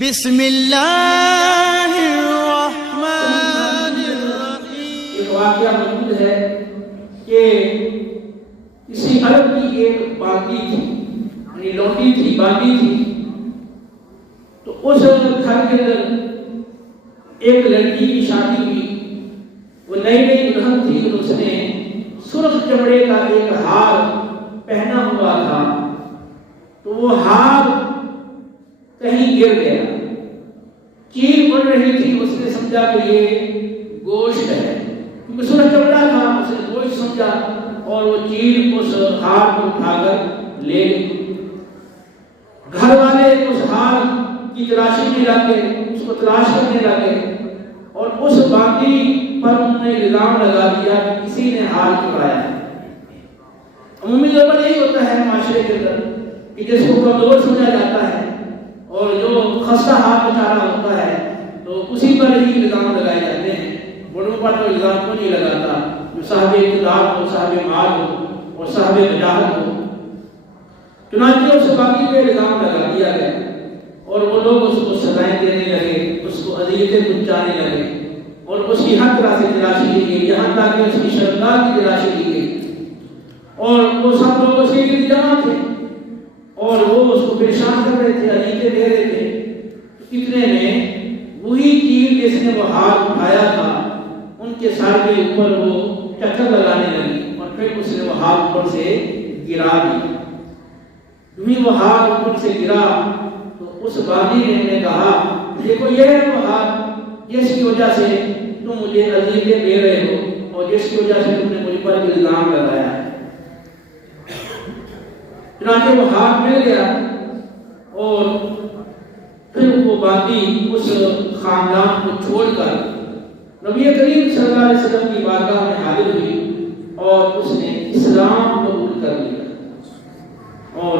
بسم اللہ الرحمن الرحیم۔ ایک واقعہ موجود ہے کہ کسی عرب کی ایک باندی تھی، یعنی لوٹی تھی، باندی تھی، تو اس گھر کے اندر ایک لڑکی کی شادی ہوئی۔ وہ نئی نئی دلہن تھی اور اس نے سرخ چمڑے کا ایک ہار پہنا ہوا تھا، تو وہ ہار کہیں گر گیا، چیل اڑ رہی تھی۔ اس نے سمجھا کہ یہ گوشت ہے، کیونکہ سرخ چمڑا تھا، اس نے گوشت سمجھا اور وہ چیل اس ہار کو اٹھا کر لے گئی۔ گھر والے اس ہار کی تلاشی میں لگے، اس کو تلاش کرنے لگے اور اس باندی پر انہوں نے الزام لگا دیا کہ کسی نے ہار چرایا ہے۔ عمومی طور پر یہی ہوتا ہے معاشرے کے اندر کہ جس کو کمزور سمجھا جاتا ہے اور جو خستہ حال بیچارہ ہوتا ہے تو اسی پر ہی الزام لگائے جاتے ہیں۔ بڑوں پر تو الزام کو نہیں لگاتا، جو صاحب اقتدار ہو، صاحب مال ہو اور صاحب وجاہت ہو۔ چنانچہ اس باندی پہ الزام لگا دیا گیا اور وہ لوگ اس کو سزائیں دینے لگے، اس کو اذیتیں پہنچانے لگے اور اس کی ہر طرح سے تلاشی لی گئی، یہاں تک کہ اس کی شرمگاہ کی تلاشی لی گئی اور وہ سب لوگ اس کے لیے جمع تھے اور وہ اس کو پریشان کر رہے تھے، اذیتیں دے رہے تھے۔ اتنے میں وہی چیل جس نے وہ ہار اٹھایا تھا ان کے سر کے اوپر وہ چکر لگانے لگی اور پھر اس نے وہ ہار اوپر سے گرا دیا۔ وہ ہار اوپر سے گرا تو اس باندی نے انہیں کہا، دیکھو یہ ہے وہ ہار جس کی وجہ سے تم مجھے اذیتیں دے رہے ہو اور جس کی وجہ سے تم نے مجھ پر الزام لگایا ہے۔ چنانچہ وہ ہار مل گیا اور پھر وہ باندی اس خاندان کو چھوڑ کر نبی کریم صلی اللہ علیہ وسلم کی بارگاہ میں حاضر ہوئی اور اس نے اسلام قبول کر لیا اور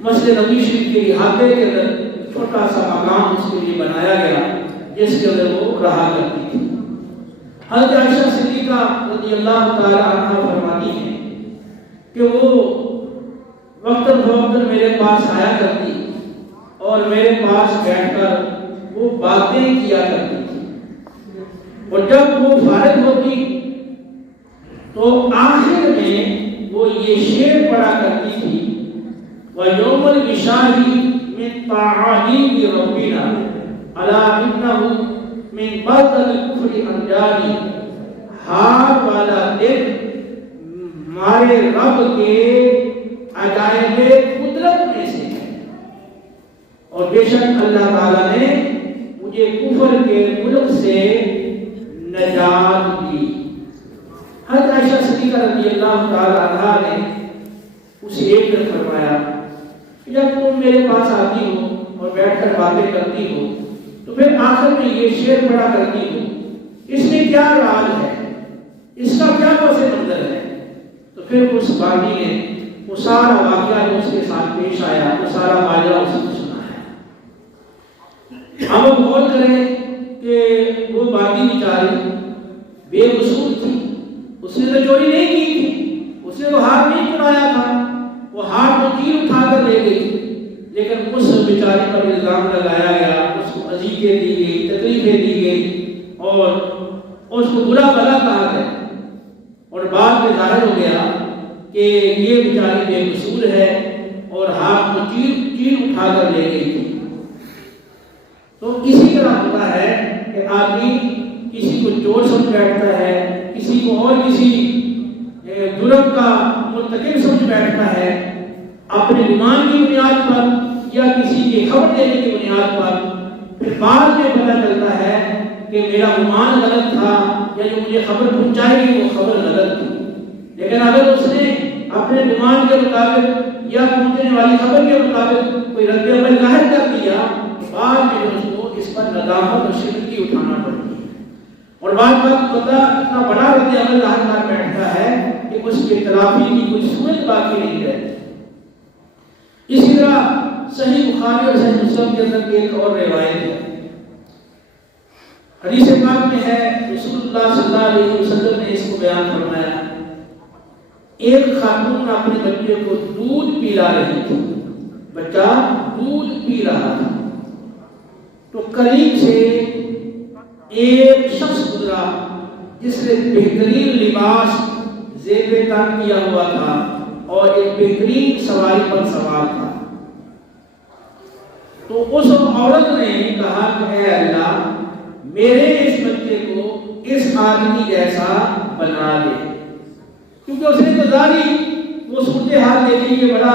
مسجد نبی شریف کے احاطے کے اندر چھوٹا سا مقام اس کے لیے بنایا گیا جس کے اندر وہ رہا کرتی تھی۔ حضرت عائشہ صدیقہ رضی اللہ تعالی عنہا فرماتی ہیں کہ وہ وقتاً فوقتاً میرے پاس آیا کرتی اور میرے پاس بیٹھ کر وہ باتیں کیا کرتی تھی اور جب وہ فارغ ہوتی تو آخر میں وہ یہ شعر پڑھا کرتی تھی، وَيَوْمَ الْبِشَارِ مِنْ طَعَانِينِ رَبِّنَا عَلَىٰ إِنَّهُ مِنْ بَدْلِ الْكُفْرِ أَنْجَانِ۔ ہار والا دن ہمارے رب کے عجائب قدرت میں سے ہے اور بے شک اللہ تعالیٰ نے مجھے کفر کے ملک سے نجات دی۔ حضرت عائشہ صدیقہ رضی اللہ تعالی عنہا نے اسے ایک دن فرمایا کہ جب تم میرے پاس آتی ہو اور بیٹھ کر باتیں کرتی ہو تو پھر آخر میں یہ شعر پڑھا کرتی ہو، اس میں کیا راز ہے، اس کا کیا پس منظر ہے؟ تو پھر اس باندی نے وہ سارا واقعہ جو اس کے ساتھ پیش آیا، وہ سارا ماجرا اس کو سنایا۔ اب ہم غور کریں کہ وہ باندی بیچاری بے قصور تھی، اس نے تو چوری نہیں کی تھی، اس نے تو ہار نہیں چرایا تھا، وہ ہار تو چیل اٹھا کر لے گئی، لیکن اس بیچاری پر الزام لگایا گیا، اس کو اذیتیں دی گئی، تکلیفیں دی گئی اور اس کو برا بھلا کہا گیا اور بعد میں ظاہر ہو گیا کہ یہ بیچاری بے قصور ہے اور ہاتھ کو چیل اٹھا کر لے گئی تھی۔ تو اسی طرح ہوتا ہے کہ آدمی کسی کو چور سمجھ بیٹھتا ہے، کسی کو اور کسی جرم کا مرتکب سمجھ بیٹھتا ہے اپنے گمان کی بنیاد پر یا کسی کی خبر دینے کی بنیاد پر، پھر بعد میں پتہ چلتا ہے کہ میرا گمان غلط تھا یا جو مجھے خبر پہنچائی گئی وہ خبر غلط تھی۔ لیکن اگر اس نے اپنے گمان کے مطابق یا پہنچنے والی خبر کے مطابق کوئی رد عمل ظاہر کر دیا تو بعد میں اس کو اس پر ندامت اور شرمندگی اٹھانا پڑتی ہے اور بعد وقت بندہ اتنا بڑا رد عمل ظاہر کر بیٹھتا ہے کہ اس کی تلافی کی کوئی صورت باقی نہیں رہتی۔ اسی طرح صحیح بخاری اور صحیح مسلم کے اندر ایک اور روایت ہے، حدیث پاک میں ہے، رسول اللہ صلی اللہ علیہ وسلم نے اس کو بیان فرمایا، ایک خاتون اپنے بچے کو دودھ پلا رہی تھی، بچہ دودھ پی رہا تھا تو قریب سے ایک شخص گزرا جس نے بہترین لباس زیب تن کیا ہوا تھا اور ایک بہترین سواری پر سوار تھا. تو اس عورت نے کہا کہ اے اللہ میرے اس بچے کو اس آدمی جیسا بنا دے, کیونکہ اس نے تو ظاہری وہ صورتحال دیکھی کہ بڑا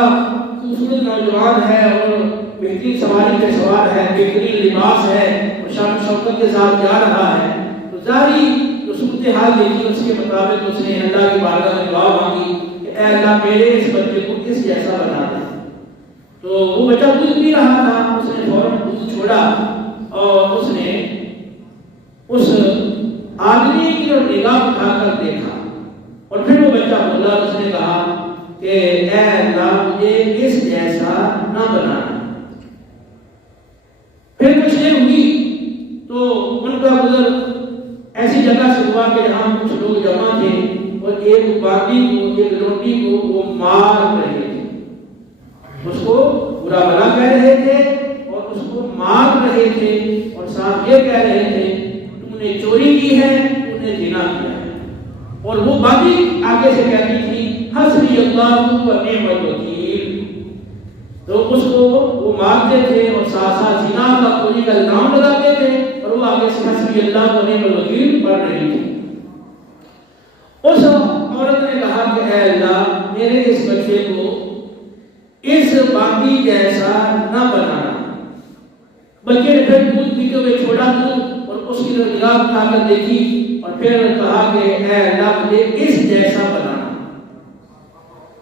خوبصورت نوجوان ہے اور بہترین سواری پہ سوار ہے, بہترین لباس ہے اور شان و شوکت کے ساتھ جا رہا ہے. تو ظاہری جو صورتحال دیکھی اس کے مطابق اس نے اللہ کی بارگاہ میں دعا مانگی کہ اے اللہ میرے اس بچے کو اس جیسا بنا دے. تو وہ بچہ دودھ پی رہا تھا, اس نے فوراً دودھ چھوڑا اور اس نے اس آدمی کی اور نگاہ اٹھا کر دیکھا اور پھر وہ بچہ بولا, اس نے کہا کہ اے اللہ مجھے اس جیسا نہ بنانا. پھر کچھ دیر ہوئی تو ان کا گزر ایسی جگہ سے ہوا کہ جہاں کچھ لوگ جمع تھے اور ایک باقی کو ایک لوٹی کو وہ مار رہے تھے, اس کو برا بھلا کہہ رہے تھے اور اس کو مار رہے تھے اور ساتھ یہ کہہ رہے تھے تم نے چوری کی ہے, تم نے زنا کیا ہے. اور وہ باقی آگے سے کہتی تھی حسبی اللہ و نعم الوکیل. تو اس کو وہ مارتے تھے اور ساتھ ساتھ زنا کا چوری کا الزام لگاتے تھے اور وہ آگے سے حسبی اللہ و نعم الوکیل پڑھ رہی تھی. اس عورت نے کہا کہ اے اللہ میرے اس بچے کو اس باقی جیسا نہ بنانا. بچے نے پھر دودھ پیتے ہوئے چھوڑا دودھ اور اس کی نگاہ اٹھا کر دیکھی اور پھر کہا کہ اے اللہ مجھے اس جیسا بنانا.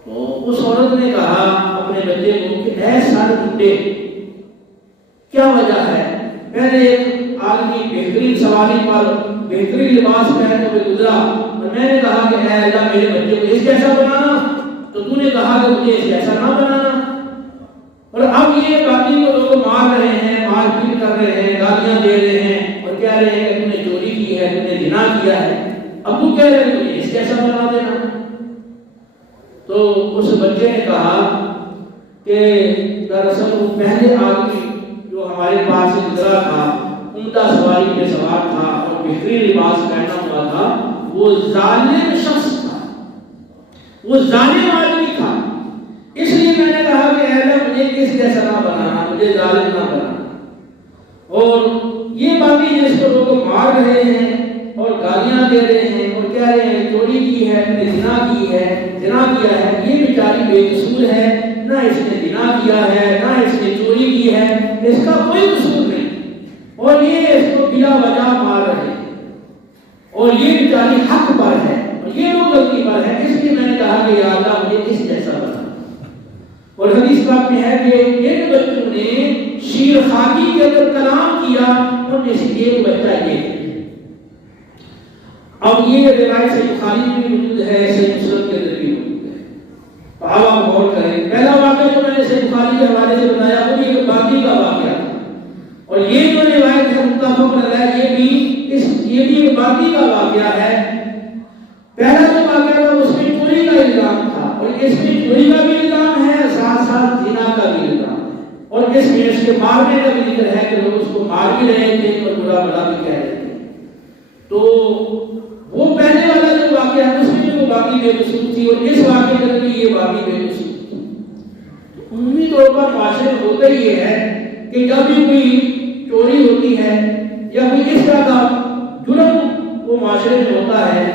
تو اس عورت نے کہا اپنے بچے کو کہ اے سارے بڈھے کیا وجہ ہے, میں نے ایک آدمی بہترین سواری پر بہترین لباس پہن کے گزرا اور میں نے کہا کہ اے اللہ میرے بچے کو اس جیسا بنانا, تو تو نے کہا کہ مجھے اس جیسا نہ بنانا. اور اب یہ باقی کو لوگ مار رہے ہیں, مار پیٹ کر رہے ہیں, گالیاں دے رہے ہیں اور کہہ رہے ہیں کہ تم نے چوری کی ہے, تم نے زنا کیا ہے, اب تو کہہ رہے ہیں مجھے اس جیسا بنا دینا. تو اس بچے نے کہا کہ دراصل وہ پہلے آدمی جو ہمارے پاس سے گزرا تھا, عمدہ سواری پہ سوار تھا اور بہترین لباس پہنا ہوا تھا, وہ ظالم شخص تھا, وہ ظالم آدمی تھا. اس لیے میں نے کہا کہ اے اللہ مجھے کس جیسا نہ بنانا, مجھے ظالم نہ بنانا. اور یہ باقی جس کو لوگ مار رہے ہیں اور گالیاں دے رہے ہیں اور کہہ رہے ہیں چوری کی ہے, نے زنا کی ہے, زنا کیا ہے, یہ بیچاری بے قصور ہے, نہ اس نے زنا کیا ہے نہ اس نے چوری کی ہے, اس کا کوئی قصور نہیں اور یہ اس کو بلا وجہ مار رہے ہیں اور یہ بیچاری حق پر ہے اور یہ لوگ غلطی پر ہے. اس لیے میں نے کہا کہ یا اللہ مجھے اس جیسا بنا. اور حدیث پاک میں ہے کہ ایک بچوں نے شیر خاکی کے اندر کلام کیا اور میں سے ایک بچہ یہ ہے. اب یہ روایت صحیح بخاری میں بھی موجود ہے, صحیح مسلم کے اندر بھی موجود ہے. تو آپ غور کریں, پہلا واقعہ جو میں نے صحیح بخاری کے حوالے سے بتایا وہ بھی ایک باقی کا واقعہ تھا اور یہ جو روایت ہے متفق علیہ یہ بھی ایک باقی کا واقعہ ہے. پہلا جو واقعہ تھا اس میں چوری کا الزام تھا اور اس میں چوری کا بھی الزام ہے, ساتھ ساتھ زنا کا بھی الزام ہے اور اس میں اس کے مارنے کا بھی ذکر ہے کہ لوگ اس کو مار بھی رہے تھے اور برا بھلا بھی کہہ رہے تھے. تو وہ پہلے والا جو واقعہ ہے اس میں بھی وہ باقی بے قصور تھی اور اس واقعے کے اندر بھی یہ باقی بے قصور تھی. عمومی طور پر معاشرے میں ہوتا ہی یہ ہے کہ جب بھی کوئی چوری ہوتی ہے یا کوئی اس طرح کا جرم وہ معاشرے میں ہوتا ہے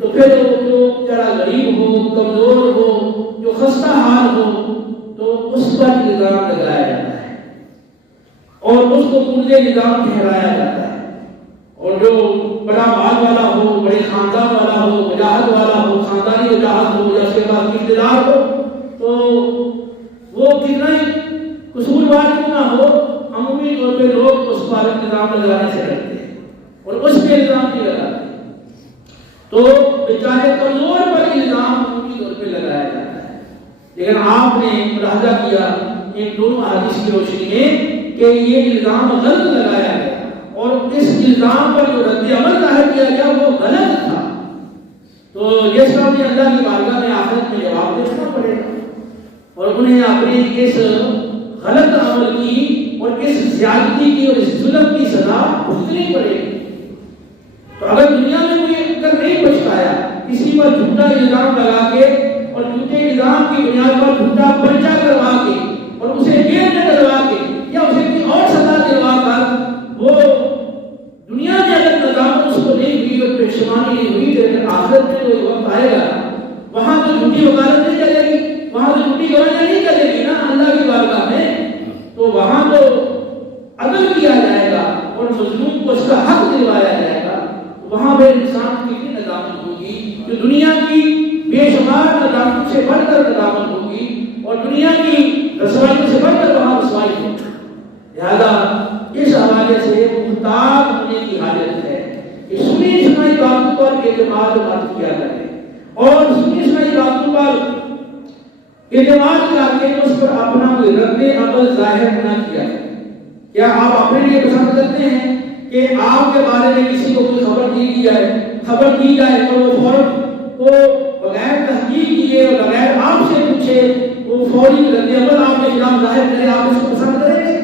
تو پھر جو ذرا غریب ہو, کمزور ہو, جو خستہ حال ہو تو اس پر الزام لگایا جاتا ہے اور اس کو پورے الزام ٹھہرایا جاتا ہے. اور جو بڑا مال والا ہو, بڑے خاندان والا ہو, وجاہت والا ہو, خاندانی وجاہت ہو یا اس کے بعد اقتدار ہو تو وہ کتنا ہی قصوروار کیوں نہ ہو, عمومی طور پہ لوگ اس پر الزام لگانے سے ڈرتے ہیں اور اس پہ الزام نہیں لگاتے. تو بیچارے کمزور پر الزام عمومی طور پہ لگایا جاتا ہے. لیکن آپ نے ملاحظہ کیا ان دونوں حدیث کی روشنی میں کہ یہ الزام غلط لگایا گیا اور اس الزام پر جو رد عمل ظاہر کیا گیا وہ غلط تھا. تو یہ سب نے اللہ کی بارگاہ میں آخرت میں جواب دینا پڑے گا اور انہیں اپنے اس غلط عمل کی اور اس زیادتی کی اور اس ظلم بھگتنی پڑے گی۔ تو اگر دنیا میں کوئی اگر نہیں پچھتایا کسی پر جھوٹا الزام لگا کے اور جھوٹے الزام کی بنیاد پر جھوٹا پرچہ کروا کے اور اسے جیل میں ڈلوا کے یا اسے کوئی اور سزا دلوا کر وہ دنیا میں اگر ندامت اس کو نہیں ہوئی اور پشیمانی نہیں ہوئی تو آخرت میں جو وقت آئے گا وہاں تو جھوٹی وکالت نہیں چلے گی، وہاں تو جھوٹی گواہیاں نہیں چلے گی نا اللہ کی بارگاہ میں، تو وہاں تو عدل کیا جائے گا اور مظلوم کو اس کا حق دلوایا جائے گا۔ وہاں پہ انسان کی کتنی ندامت ہوگی جو دنیا کی بے شمار ندامت سے بڑھ کر ندامت ہوگی اور دنیا کی رسوائیوں سے بڑھ کر وہاں رسوائی ہوگی۔ لہذا اس حوالے سے محتاط ہونے کی حاجت ہے کہ سنی سنائی باتوں پر اعتماد مت کیا کریں اور سنی سنائی باتوں پر اعتماد کر کے اس پر اپنا کوئی رد عمل ظاہر نہ کیا جائے۔ کیا آپ اپنے لیے پسند کرتے ہیں کہ آپ کے بارے میں کسی کو کوئی خبر دی جائے اور وہ فوراً وہ بغیر تحقیق کیے اور بغیر آپ سے پوچھے وہ فوری رد عمل آپ کے خلاف ظاہر کرے، آپ اس کو پسند کریں گے؟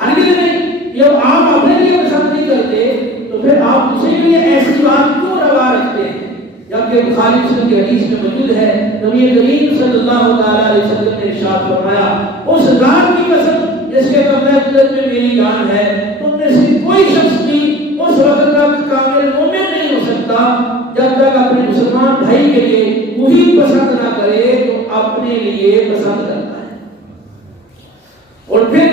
ہرگز نہیں۔ جب آپ اپنے لیے پسند نہیں کرتے تو پھر آپ دوسرے کے لیے ایسی بات کیوں روا رکھتے ہیں؟ جبکہ بخاری مسلم کی حدیث میں موجود ہے نبی کریم صلی اللہ تعالی علیہ وسلم نے ارشاد فرمایا اس ذات کی قسم جس کے قبضہ قدرت میں میری جان ہے، تم میں سے کوئی شخص بھی اس وقت تک کامل مومن نہیں ہو سکتا جب تک اپنے مسلمان بھائی کے لیے وہی پسند نہ کرے تو اپنے لیے پسند کرتا ہے۔ اور پھر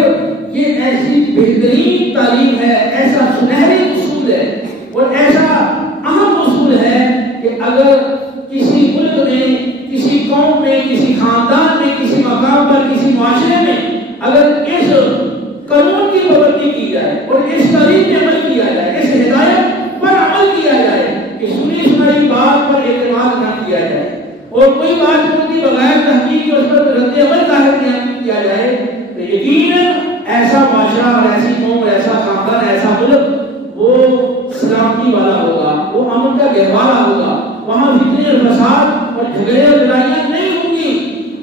یہ ایسی بہترین تعلیم ہے، ایسا سنہری اصول ہے اور ایسا اہم اصول ہے کہ اگر کسی ملک میں، کسی قوم میں، کسی خاندان میں، کسی مقام پر، کسی معاشرے میں اگر اس قانون کی پابندی کی جائے اور اس تعلیم میں عمل کیا جائے، اس ہدایت پر عمل کیا جائے کہ سنی سنائی بات پر اعتماد نہ کیا جائے اور کوئی بات ہوتی بغیر تحقیق کے اس پر رد عمل ظاہر نہ کیا جائے تو یقیناً ایسا معاشرہ اور ایسی قوم، ایسا خاندان، ایسا ملک وہ سلامتی والا ہوگا، وہ امن کا گہوارہ ہوگا، وہاں فتنے اور فساد اور جھگڑے اور لڑائیاں نہیں ہوں گی۔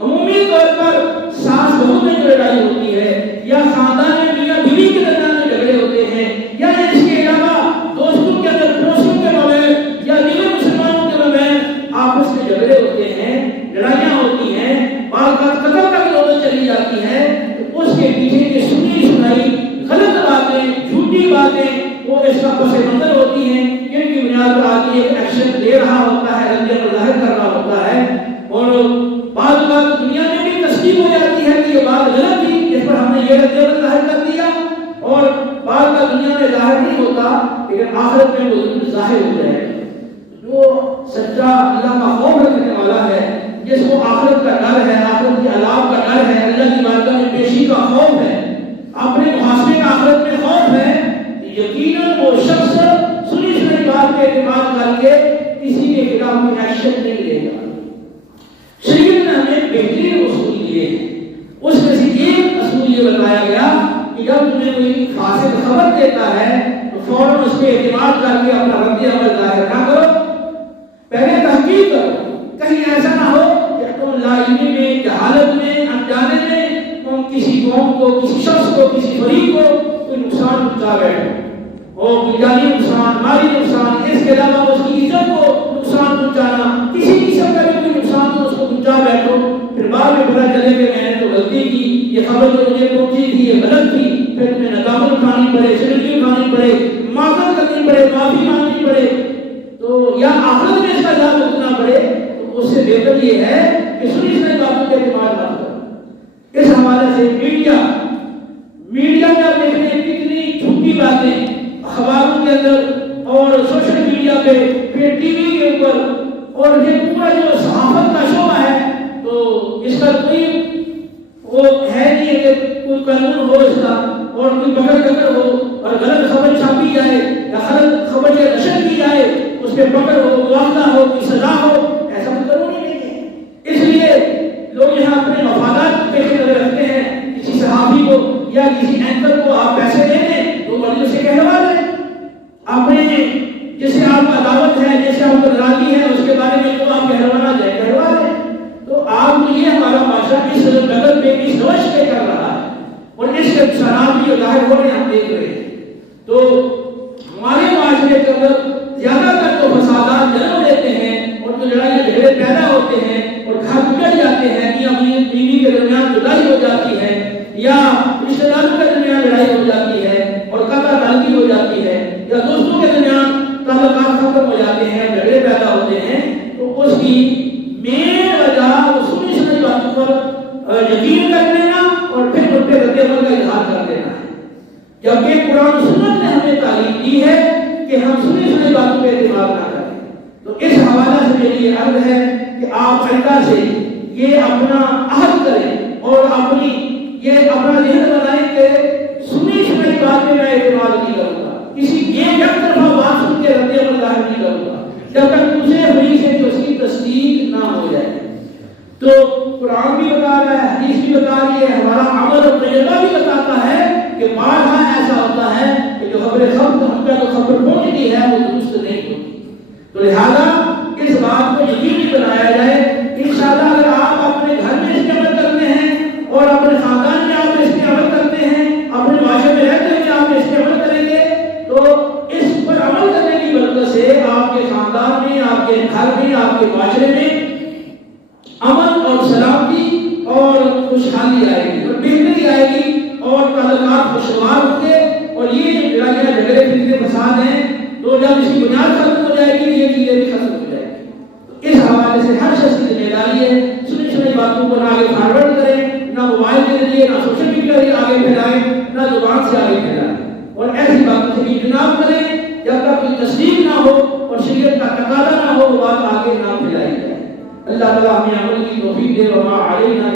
عمومی طور پر ساس بہو میں جو لڑائی ہوتی ہے یا خاندان میں میاں بیوی کے درمیان میں جھگڑے ہوتے ہیں یا اس کے علاوہ دوستوں کے اندر، پڑوسیوں کے مابین یا دیگر مسلمانوں کے مابین آپس میں جھگڑے ہوتے ہیں، لڑائیاں ہوتی ہیں، بعض قتل تک نوبت چلی جاتی ہے، تو اس کے پیچھے کی سنی سنائی غلط باتیں، جھوٹی باتیں وہ اس کا پس منظر ہوتی ہیں جن کی بنیاد پر آدمی ایک ایکشن لے رہا ہوتا ہے، رد عمل ظاہر کر رہا ہوتا ہے اور بعض بات دنیا میں بھی تسلیم ہو جاتی ہے کہ یہ بات غلط تھی، اس پر ہم نے یہ رد عمل ظاہر کر دیا اور بعض بات دنیا میں ظاہر نہیں ہوتا لیکن آخرت میں وہ ظاہر ہو جائے۔ جو سچا اللہ کا خوف رکھنے والا ہے، جس کو آخرت کا ڈر ہے، آخرت کے عذاب کا ڈر ہے، اللہ کی بارگاہ میں پیشی کا خوف ہے، اپنے محاسبے کا آخرت میں خوف ہے، یقیناً وہ شخص سنی سنی بات پہ اعتماد کر کے کسی کے خلاف کوئی ایکشن نہیں لے گا۔ شریعت نے ہمیں بہترین اصول دیے ہیں، اس میں سے ایک اصول یہ بتایا گیا کہ جب تمہیں کوئی فاسد خبر دیتا ہے تو فوراً اس پہ اعتماد کر کے اپنا رد عمل ظاہر نہ کرو، پہلے تحقیق کرو، کہیں ایسا نہ ہو کہ تم لا علمی میں، جہالت میں، انجانے میں تم کسی قوم کو، کسی شخص کو، کسی فریق کو کوئی نقصان پہنچا بیٹھو، اور جانی نقصان، مالی نقصان، اس کے علاوہ اس کی عزت کو نقصان پہنچانا، کسی قسم کا بھی کوئی نقصان تو اس کو پہنچا بیٹھو، پھر بعد میں پتہ چلے کہ میں نے تو غلطی کی، یہ خبر جو مجھے پہنچی تھی یہ غلط تھی، پھر تمہیں ندامت اٹھانی پڑے، شرمندگی اٹھانی پڑے، معذرت کرنی پڑے، معافی مانگنی پڑے، تو یا آخرت میں اس کا عذاب بھگتنا پڑے، تو اس سے بہتر یہ ہے کہ سنی سنائی باتوں کے اعتماد نہ کرو۔ اس حوالے سے میڈیا میں آپ دیکھ رہے ہیں کتنی جھوٹی باتیں اخباروں کے اندر اور سوشل میڈیا پہ، پھر ٹی وی کے اوپر، اور یہ پورا جو صحافت کا شعبہ ہے تو اس کا کوئی وہ ہے نہیں کہ کوئی قانون ہو اس کا اور کوئی پکڑ کر ہو اور غلط خبر چھاپی جائے یا غلط خبر سے نشر کی جائے، اس پہ پکڑ ہو، مواخذہ ہو، کوئی سزا ہو، ایسا کوئی قانون ہی نہیں ہے۔ اس لیے لوگ یہاں اپنے مفادات پیش نظر رکھتے ہیں، کسی صحافی کو یا کسی اینکر کو آپ پیسے دے دیں تو مرضی سے کہلوا دیں، اپنے جسے آپ کا دعوت ہے، جسے آپ کو ناراضی ہے اس کے بارے میں تو آپ کہلوانا جائے کہلوا دیں۔ تو آپ یہ ہمارا معاشرہ اس ڈگر پہ، اس روش پہ کر رہا ہے اور اس کے شراب بھی ظاہر ہو رہے ہم دیکھ رہے ہیں۔ تو جبکہ قرآن و سنت نے ہمیں تعلیم دی ہے کہ ہم سنی سنی باتوں پہ اعتماد نہ کریں۔ تو اس حوالے سے میری یہ عرض ہے کہ آپ اللہ سے یہ اپنا عہد کریں اور اپنی یہ اپنا ذہن بنائیں کہ سنی سنی بات میں اعتماد نہیں کروں گا، کسی ایک طرفہ بات سن کے رد عمل ظاہر نہیں کروں گا جب تک دوسرے حدیث سے اس کی تصدیق نہ ہو جائے۔ تو قرآن بھی بتا رہا ہے، حدیث بھی بتا رہی ہے، ہمارا عمل اور تجربہ بھی بتاتا ہے کہ بارہا ایسا ہوتا ہے کہ جو خبر ہم کا جو خبر پہنچتی ہے وہ درست نہیں ہوتی۔ تو لہذا اس بات کو یقینی بنایا جائے۔ انشاءاللہ اگر آپ اپنے گھر میں اس پہ عمل کرتے ہیں اور اپنے خاندان میں آپ اس پہ عمل کرتے ہیں، اپنے معاشرے میں رہتے ہوئے آپ اس پہ عمل کریں گے، تو اس پر عمل کرنے کی برکت سے آپ کے خاندان میں، آپ کے گھر میں، آپ کے معاشرے میں امن اور سلامتی اور خوشحالی آئے گی اور بہتری آئے گی اور تعلقات خوشگوار ہوں گے۔ اور یہ جو لڑائیاں جھگڑے فتنے فساد ہیں تو جب اس کی بنیاد ختم ہو جائے گی یہ چیزیں بھی ختم ہو جائے گی۔ اس حوالے سے ہر شخص کی ذمہ داری ہے سنی سنی باتوں کو نہ آگے فارورڈ کریں، نہ موبائل کے ذریعے، نہ سوشل میڈیا کے آگے پھیلائیں، نہ زبان سے آگے پھیلائیں، اور ایسی باتوں سے اجتناب کریں جب تک کوئی تصدیق نہ ہو اور شریعت کا تقاضا نہ ہو وہ بات آگے نہ پھیلائی جائے۔ اللہ تعالیٰ ہمیں عمل کی توفیق دے۔ وما علینا